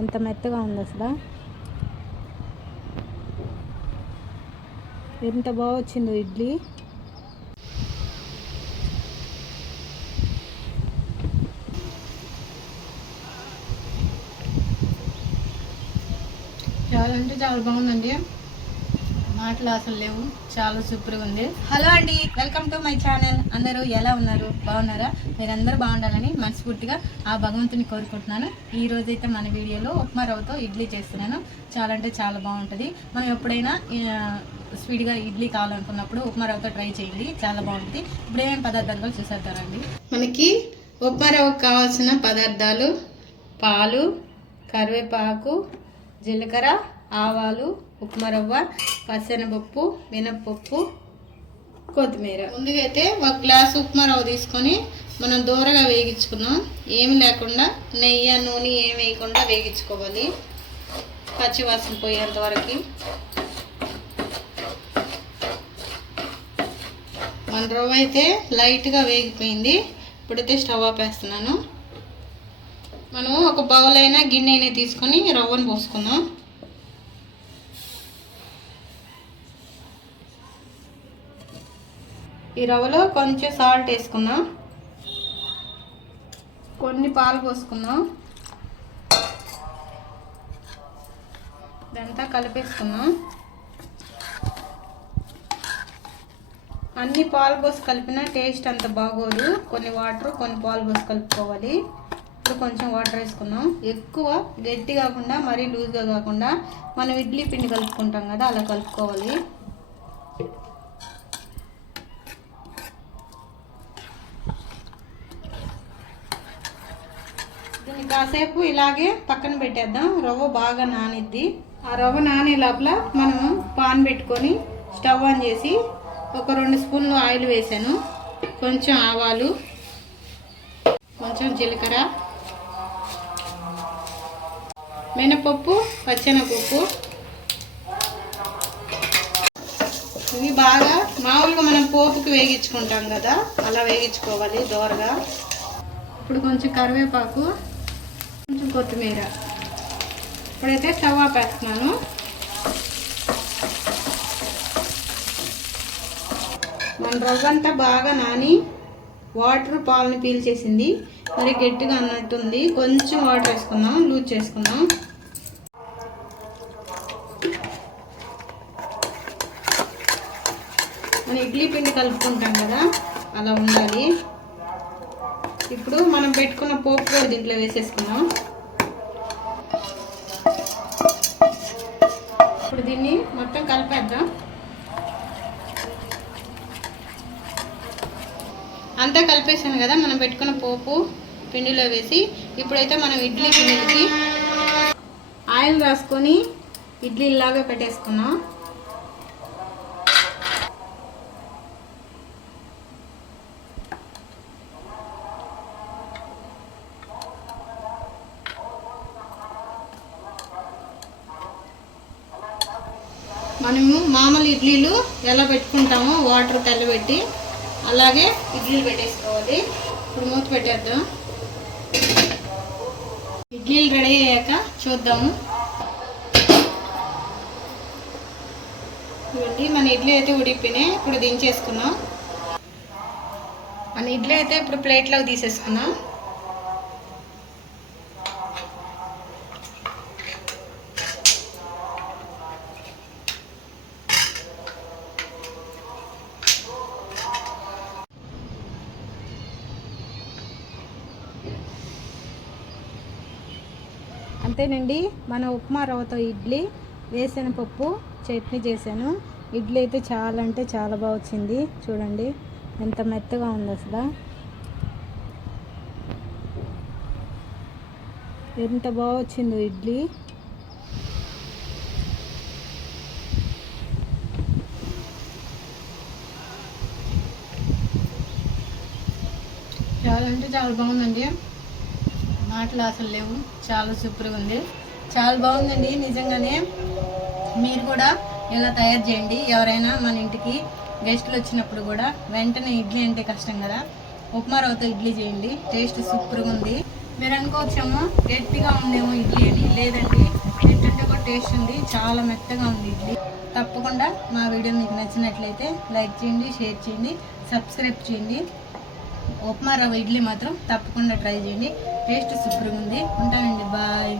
ఎంత మెత్తగా ఉంది అసలు. ఎంత బాగా వచ్చిందో ఇడ్లీ. చాలా అంటే చాలా బాగుందండి, మాటలు అసలు లేవు, చాలా సూపర్గా ఉంది. హలో అండి, వెల్కమ్ టు మై ఛానల్. అందరూ ఎలా ఉన్నారు? బాగున్నారా? మీరందరూ బాగుండాలని మనస్ఫూర్తిగా ఆ భగవంతుని కోరుకుంటున్నాను. ఈ రోజైతే మన వీడియోలో ఉప్మా రవ్వతో ఇడ్లీ చేస్తున్నాను. చాలా అంటే చాలా బాగుంటుంది. మనం ఎప్పుడైనా స్వీట్గా ఇడ్లీ కావాలనుకున్నప్పుడు ఉప్మా రవ్వతో ట్రై చేయండి, చాలా బాగుంటుంది. ఇప్పుడు ఏమేమి పదార్థాలు కూడా చూసేద్దామండి. మనకి ఉప్మా రవ్వకు కావాల్సిన పదార్థాలు: పాలు, కరివేపాకు, జీలకర్ర, ఆవాలు, ఉప్మా రవ్వ, పచ్చెనపప్పు, మినప్పప్పు, కొత్తిమీర. ముందుగా అయితే 1 గ్లాసు ఉప్మా రవ్వ తీసుకొని మనం దూరగా వేగించుకున్నాం. ఏమి లేకుండా నెయ్యి నూనె ఏమి వేయకుండా వేగించుకోవాలి, పచ్చివాసన పోయేంత వరకు. మన రవ్వ అయితే లైట్గా వేగిపోయింది. ఇప్పుడైతే స్టవ్ ఆపేస్తున్నాను. మనం ఒక బౌల్ అయినా గిన్నె అయినా తీసుకొని రవ్వను పోసుకుందాం. ఈ రవ్వలో కొంచెం సాల్ట్ వేసుకుందాం, కొన్ని పాలు పోసుకుందాం, ఇదంతా కలిపేసుకుందాం. అన్ని పాలు పోసి కలిపిన టేస్ట్ అంత బాగోదు. కొన్ని వాటర్ కొన్ని పాలు పోసి కలుపుకోవాలి. ఇప్పుడు కొంచెం వాటర్ వేసుకుందాం. ఎక్కువ గట్టి కాకుండా మరీ లూజ్గా కాకుండా మనం ఇడ్లీ పిండి కలుపుకుంటాం కదా, అలా కలుపుకోవాలి. దీన్ని కాసేపు ఇలాగే పక్కన పెట్టేద్దాం. రవ్వ బాగా నానిద్ది. ఆ రవ్వ నానే లోపల మనం పాన్ పెట్టుకొని స్టవ్ ఆన్ చేసి ఒక 2 స్పూన్లు ఆయిల్ వేసాను, కొంచెం ఆవాలు, కొంచెం జీలకర్ర, మినపప్పు, పచ్చెనపప్పు. ఇవి బాగా మామూలుగా మనం పోపుకి వేగించుకుంటాం కదా, అలా వేగించుకోవాలి దోరగా. ఇప్పుడు కొంచెం కరివేపాకు, కొంచెం కొత్తిమీర. ఇప్పుడైతే స్టవ్ ఆపేస్తున్నాను. మన రవ్వ అంతా బాగా నాని వాటర్ పాలని పీల్చేసింది. మరి గట్టిగా అన్నట్టుంది. కొంచెం వాటర్ వేసుకుందాం, లూజ్ చేసుకుందాం. మనం ఇడ్లీ పిండి కలుపుకుంటాం కదా, అలా ఉండాలి. ఇప్పుడు మనం పెట్టుకున్న పోపు కూడా దీంట్లో వేసేసుకుందాం. ఇప్పుడు దీన్ని మొత్తం కలిపేద్దాం. అంతా కలిపేసాను కదా మనం పెట్టుకున్న పోపు పిండిలో వేసి, ఇప్పుడైతే మనం ఇడ్లీ పిండికి ఆయిల్ రాసుకొని ఇడ్లీలాగా పెట్టేసుకున్నాం. మనము మామూలు ఇడ్లీలు ఎలా పెట్టుకుంటామో వాటర్ తెల్లబెట్టి అలాగే ఇడ్లీలు పెట్టేసుకోవాలి. ఇప్పుడు మూత పెట్టేద్దాం. ఇడ్లీలు రెడీ అయ్యాక చూద్దాము. చూడండి, మన ఇడ్లీ అయితే ఉడికిపోయినాయి. ఇప్పుడు దించేసుకున్నాం. మన ఇడ్లీ అయితే ఇప్పుడు ప్లేట్లోకి తీసేసుకున్నాం. అంతేనండి, మన ఉప్మా రవ్వతో ఇడ్లీ, వేసిన పప్పు చట్నీ చేశాను. ఇడ్లీ అయితే చాలా అంటే చాలా బాగా వచ్చింది. చూడండి ఎంత మెత్తగా ఉంది అసలు. ఎంత బాగా వచ్చిందో ఇడ్లీ. చాలా అంటే చాలా బాగుందండి, మాటలు అసలు లేవు, చాలా సూపర్గా ఉంది. చాలా బాగుందండి నిజంగానే. మీరు కూడా ఇలా తయారు చేయండి. ఎవరైనా మన ఇంటికి గెస్టులు వచ్చినప్పుడు కూడా వెంటనే ఇడ్లీ అంటే కష్టం కదా, ఉప్మా రవ్వతో ఇడ్లీ చేయండి, టేస్ట్ సూపర్గా ఉంది. మీరు అనుకోవచ్చేమో గట్టిగా ఉందేమో ఇడ్లీ అని. లేదు, టేస్ట్ ఉంది, చాలా మెత్తగా ఉంది ఇడ్లీ. తప్పకుండా మా వీడియో మీకు నచ్చినట్లయితే లైక్ చేయండి, షేర్ చేయండి, సబ్స్క్రైబ్ చేయండి. ఉప్మా రవ్వ ఇడ్లీ మాత్రం తప్పకుండా ట్రై చేయండి. టేస్ట్ సూపర్గా ఉంది. ఉంటానండి, బాయ్.